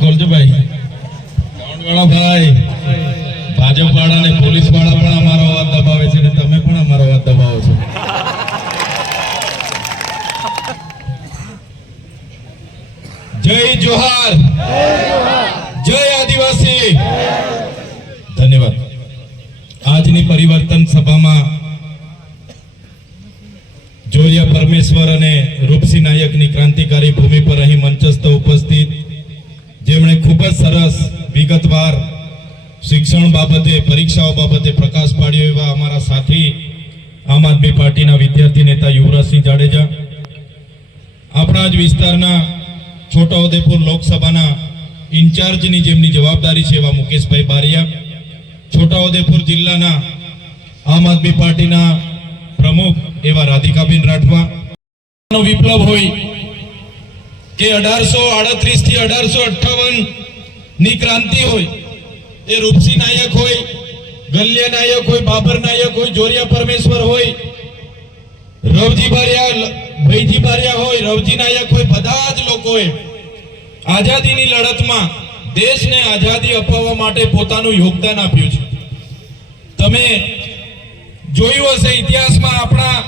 खोलजो भाई ग्राउंड वाला भाई भाजप वाला ने पुलिस वाला पण अमारो अवाज दबावे छे ने तमे पण अमारो अवाज दबावो छो। जय जोहार, जय आदिवासी। धन्यवाद। આજની પરિવર્તન સભામાં જોરિયા પરમેશ્વર અને રૂપસિંહ નાયકની ક્રાંતિકારી ભૂમિ પર અહીં મંચસ્થ ઉપસ્થિત જેમણે ખૂબ જ સરસ વિગતવાર શિક્ષણ બાબતે પરીક્ષાઓ બાબતે પ્રકાશ પાડ્યો એવા અમારા સાથી આમ આદમી પાર્ટીના વિદ્યાર્થી નેતા યુવરાજસિંહ જાડેજા, આપણા જ વિસ્તારના છોટાઉદેપુર લોકસભાના ઇન્ચાર્જની જેમની જવાબદારી છે એવા મુકેશભાઈ બારિયા, છોટાઉદેપુર જિલ્લાના આમ આદમી પાર્ટીના પ્રમુખ એવા રાધિકાબેન રાઠવા, વિપ્લવ હોય કે 1838 થી 1858 ની ક્રાંતિ હોય, એ રૂપસિંહ નાયક હોય, ગલ્યા નાયક હોય, બાબર નાયક હોય, જોરિયા પરમેશ્વર હોય, રવજી બારિયા, ભૈજી બારિયા હોય, રવજી નાયક હોય, બધા જ લોકોએ આઝાદીની લડતમાં દેશને આઝાદી અપાવવા માટે પોતાનું યોગદાન આપ્યું છે। તમે જોયું હશે ઇતિહાસમાં આપણા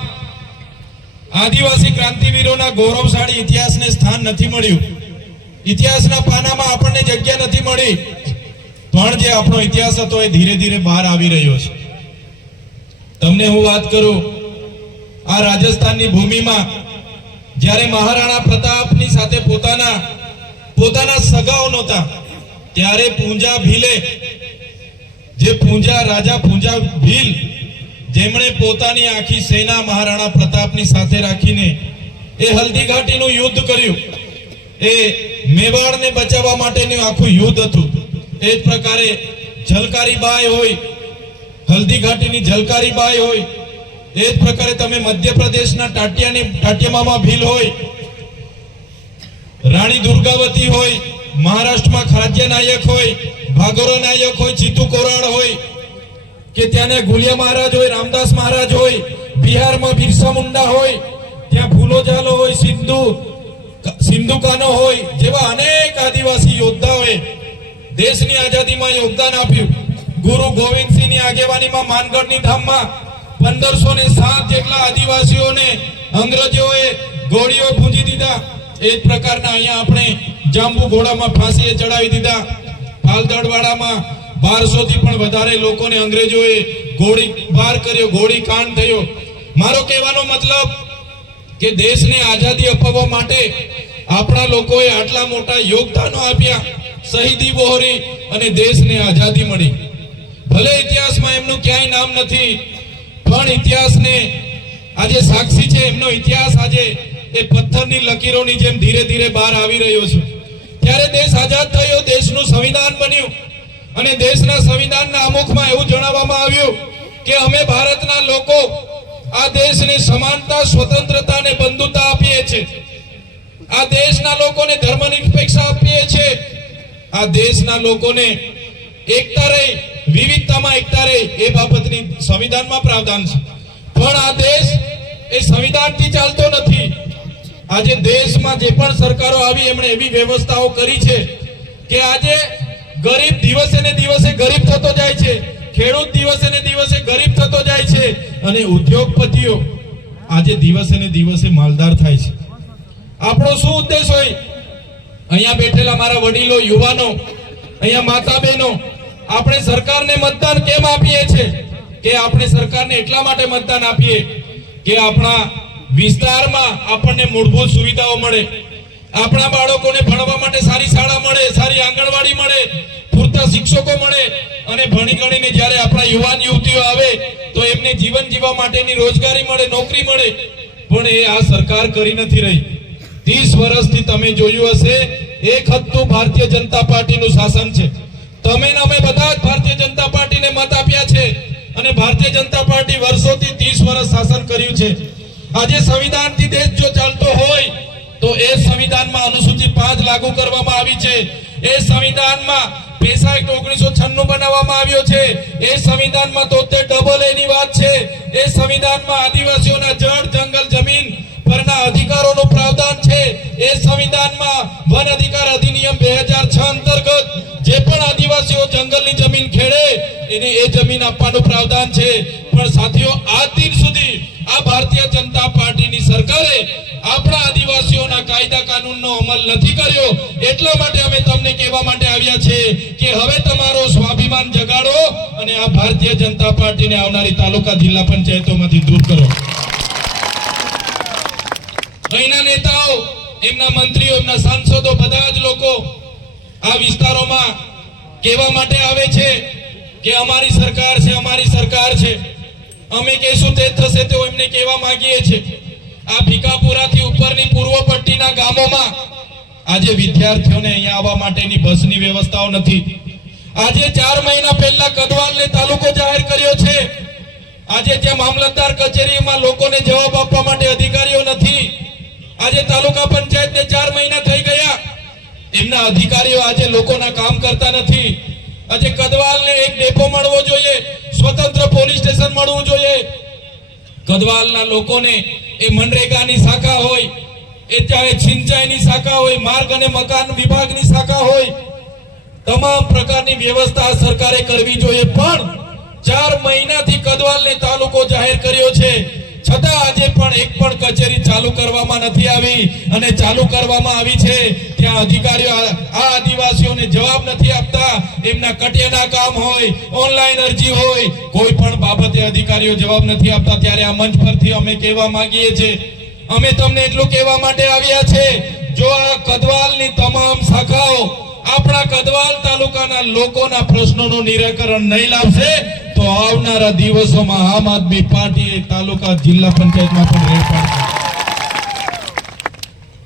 આદિવાસી ક્રાંતિવીરોના ગૌરવશાળી ઇતિહાસને સ્થાન નથી મળ્યું, ઇતિહાસના પાનામાં આપણને જગ્યા નથી મળી, પણ જે આપણો ઇતિહાસ હતો એ ધીરે ધીરે બહાર આવી રહ્યો છે। તમને હું વાત કરું, આ રાજસ્થાનની ભૂમિમાં જ્યારે મહારાણા પ્રતાપની સાથે પોતાના સગાઓ નહોતા ત્યારે પૂંજા ભીલે, જે રાજા પૂંજા ભીલ, જેમણે પોતાની આખી સેના મહારાણા પ્રતાપની સાથે રાખીને એ હલ્દી ઘાટીનું યુદ્ધ કર્યું, એ મેવાડને બચાવવા માટેનું આખું યુદ્ધ હતું। એ જ પ્રકારે ઝલકારીબાઈ હોય, હલ્દી ઘાટીની ઝલકારીબાઈ હોય, એ જ પ્રકારે તમે મધ્યપ્રદેશના ટાટિયામામા ભીલ હોય, રાણી દુર્ગાવતી હોય, મહારાષ્ટ્રમાં ખાદ્ય નાયક હોય, ભાગોરો નાયક હોય, ચીતુ કોરાડ હોય, કે ત્યાંના ગુલિયા મહારાજ હોય, રામદાસ મહારાજ હોય, બિહારમાં બિરસા મુંડા હોય, ત્યાં ફૂલો જાલો હોય, સિંધુ કાનો હોય, જેવા અનેક આદિવાસી યોદ્ધાઓએ દેશની આઝાદીમાં યોગદાન આપ્યું। ગુરુ ગોવિંદસિંહની આગેવાનીમાં માનગઢની ધામમાં 1507 જેટલા આદિવાસીઓને અંગ્રેજોએ ગોળીઓ ભૂંજી દીધા। એ જ પ્રકારના અહીંયા આપણે જાંબુ ઘોડામાં ફાંસીએ ચડાવી દીધા। પાલદડવાડામાં 1200 થી પણ વધારે લોકોને અંગ્રેજોએ ગોળીબાર કર્યો, ગોળી કાંડ થયો। મારો કહેવાનો મતલબ કે દેશને આઝાદી અપાવવા માટે આપણા લોકોએ આટલા મોટા યોગદાનો આપ્યા, શહીદી વહોરી અને દેશને આઝાદી મળી। ભલે ઇતિહાસમાં એમનું ક્યાંય નામ નથી, પણ ઇતિહાસને આજે સાક્ષી છે, એમનો ઇતિહાસ આજે એ પથ્થરની લકીરોની જેમ ધીરે ધીરે બહાર આવી રહ્યો છે। ત્યારે દેશ આઝાદ થયો, દેશનું સંવિધાન બન્યું અને દેશના સંવિધાનના આમુખમાં એવું જણાવવામાં આવ્યું કે અમે ભારતના લોકો આ દેશને સમાનતા, સ્વતંત્રતા અને બંધુતા આપીએ છીએ, આ દેશના લોકોને ધર્મનિરપેક્ષતા આપીએ છીએ, આ દેશના લોકોને એકતા રહી, વિવિધતામાં એકતા રહી, એ બાબતની સંવિધાનમાં પ્રાવધાન છે। પણ આ દેશ એ સંવિધાનથી ચાલતો નથી। આજે દેશમાં જે પણ સરકારો આવી એમણે એવી વ્યવસ્થાઓ કરી છે કે આજે ગરીબ દિવસે ને દિવસે ગરીબ થતો જાય છે, ખેડૂત દિવસે ને દિવસે ગરીબ થતો જાય છે અને ઉદ્યોગપતિઓ આજે દિવસે ને દિવસે માલદાર થાય છે। આપણો શું ઉદ્દેશ હોય? અહીંયા બેઠેલા મારા વડીલો, યુવાનો, અહીંયા માતા બહેનો, આપણે સરકારને મતદાન કેમ આપીએ છીએ? કે આપણે સરકારને એટલા માટે મતદાન આપીએ કે આપણા વિસ્તારમાં આપણને મૂળભૂત સુવિધાઓ મળે, આપણા બાળકોને ભણવા માટે સારી શાળા મળે, સારી આંગણવાડી મળે, પૂરતા શિક્ષકો મળે અને ભણી ગણીને જ્યારે આપણા યુવાન યુવતીઓ આવે તો એમને જીવન જીવવા માટેની રોજગારી મળે, નોકરી મળે। પણ એ આ સરકાર કરી નથી રહી। 30 વર્ષથી તમે જોયું હશે એક હતું ભારતીય જનતા પાર્ટીનું શાસન છે। તમે ને અમે બધા જ ભારતીય જનતા પાર્ટીને મત આપ્યા છે અને ભારતીય જનતા પાર્ટી વર્ષોથી 30 વર્ષ શાસન કર્યું છે। આજે સંવિધાનથી દેશ જો ચાલતો હોય તો એ સંવિધાનમાં અનુસૂચિત 5 લાગુ કરવામાં આવી છે, એ સંવિધાનમાં પેશા એક્ટ 1996 બનાવવામાં આવ્યો છે, એ સંવિધાનમાં 73 AA ની વાત છે, એ સંવિધાનમાં આદિવાસીઓના જળ, જંગલ, જમીન, પરના અધિકારોનું પ્રાવધાન છે એ સંવિધાનમાં વન અધિકાર અધિનિયમ 2006 અંતર્ગત જે પણ આદિવાસીઓ જંગલની જમીન ખેડે એને એ જમીન આપવાનું પ્રાવધાન છે પણ સાથીઓ આજ દિન સુધી આ ભારતીય જનતા પાર્ટીની સરકારે આપણા આદિવાસીઓના કાયદા કાનૂનનો અમલ નથી કર્યો એટલા માટે અમે તમને કહેવા માટે આવ્યા છે કે હવે તમારો સ્વાભિમાન જગાડો અને આ ભારતીય જનતા પાર્ટીને આવનારી તાલુકા જિલ્લા પંચાયતોમાંથી દૂર કરો અહીંના નેતાઓ એમના મંત્રીઓ એમના સાંસદો બધા જ લોકો આ વિસ્તારોમાં કહેવા માટે આવે છે કે અમારી સરકાર છે અમે કહેશું તે થશે તો એમને કહેવા માંગીએ છીએ આ ભીકાપુરાથી ઉપરની પૂર્વ પટ્ટીના ગામોમાં આજે વિદ્યાર્થીઓને અહીંયા આવવા માટેની બસની વ્યવસ્થાઓ નથી આજે 4 મહિના પહેલા કદવાલને તાલુકો જાહેર કર્યો છે આજે ત્યાં મામલતદાર કચેરીમાં લોકોને જવાબ આપવા માટે અધિકારીઓ નથી આજે તાલુકા પંચાયતને 4 મહિના થઈ ગયા એમના અધિકારીઓ આજે લોકોના કામ કરતા નથી આજે કદવાલને એક ડેપો મળવો જોઈએ સ્વતંત્ર પોલીસ સ્ટેશન મળવું જોઈએ કદવાલના લોકોને એ મનરેગાની શાખા હોય એ ચાહે સિંચાઈની શાખા હોય માર્ગ અને મકાન વિભાગની શાખા હોય તમામ પ્રકારની વ્યવસ્થા સરકારે કરવી જોઈએ પણ 4 મહિનાથી કદવાલને તાલુકો જાહેર કર્યો છે છતાં આજે પણ એક પણ કચેરી ચાલુ કરવામાં નથી આવી અને ચાલુ કરવામાં આવી છે ત્યાં અધિકારીઓ આ આદિવાસીઓને જવાબ નથી આપતા એમના કટિયાના કામ હોય ઓનલાઈન અરજી હોય કોઈ પણ બાબતે અધિકારીઓ જવાબ નથી આપતા ત્યારે આ મંચ પરથી અમે કહેવા માંગીએ છીએ અમે તમને એટલું કહેવા માટે આવ્યા છે જો આ કદવાલની તમામ શાખાઓ આપણા કદવાલ તાલુકાના લોકોના પ્રશ્નોનું નિરાકરણ નહીં લાવશે તો આવનારા દિવસોમાં આમ આદમી પાર્ટી તાલુકા જિલ્લા પંચાયતમાં પણ રેડ પાડશે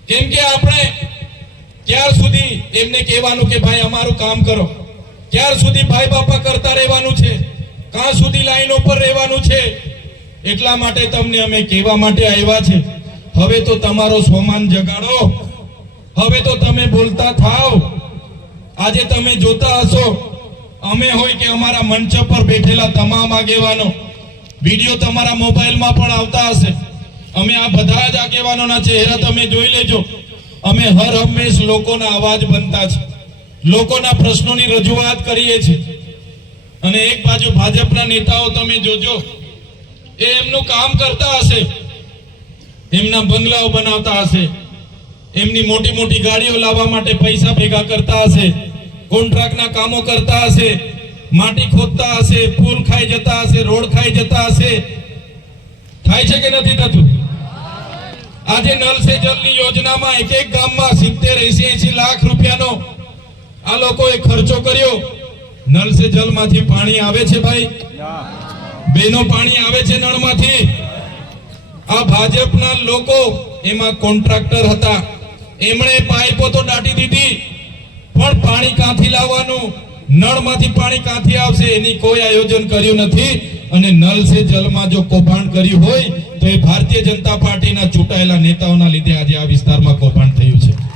કેમ કે આપણે ક્યાર સુધી એમને કહેવાનું કે ભાઈ અમારું કામ કરો ક્યાર સુધી ભાઈ બાપા કરતા રહેવાનું છે ક્યાં સુધી લાઈનો પર રહેવાનું છે એટલા માટે તમને અમે કહેવા માટે આવ્યા છે હવે તો તમારો સ્વમાન જગાડો હવે તો તમે બોલતા થાવ આજે તમે જોતા હશો અમે હોય કે અમારા મંચ પર બેઠેલા તમામ આગેવાનો વિડિયો તમારા મોબાઈલમાં પણ આવતા હશે અમે આ બધા જ આગેવાનોના ચહેરા તમે જોઈ લેજો અમે હર હંમેશ લોકોના અવાજ બનતા છે લોકોના પ્રશ્નોની રજૂઆત કરીએ છીએ અને એક બાજુ ભાજપના નેતાઓ તમે જોજો એ એમનું કામ કરતા હશે એમના બંગલાઓ બનાવતા હશે એમની મોટી મોટી ગાડીઓ લાવવા માટે પૈસા ભેગા કરતા હશે કોન્ટ્રાક્ટના કામો કરતા હશે માટી ખોદતા હશે પુલ ખાઈ જતા હશે રોડ ખાઈ જતા હશે થાય છે કે નથી થતું આજે નલ સે જલની યોજનામાં એક એક ગામમાં 70-80 લાખ રૂપિયાનો આ લોકોએ ખર્ચો કર્યો નલ સે જલમાંથી પાણી આવે છે ભાઈ બેનો પાણી આવે છે નળમાંથી આ ભાજપના લોકો એમાં કોન્ટ્રાક્ટર હતા એમણે પાઇપો તો દાટી દીધી પણ પાણી ક્યાંથી લાવવાનું નળમાંથી પાણી ક્યાંથી આવશે એની કોઈ આયોજન કર્યું નથી અને નલ સે જલમાં જો કૌભાંડ કર્યું હોય તો એ ભારતીય જનતા પાર્ટીના ચૂંટાયેલા નેતાઓના લીધે આજે આ વિસ્તારમાં કૌભાંડ થયું છે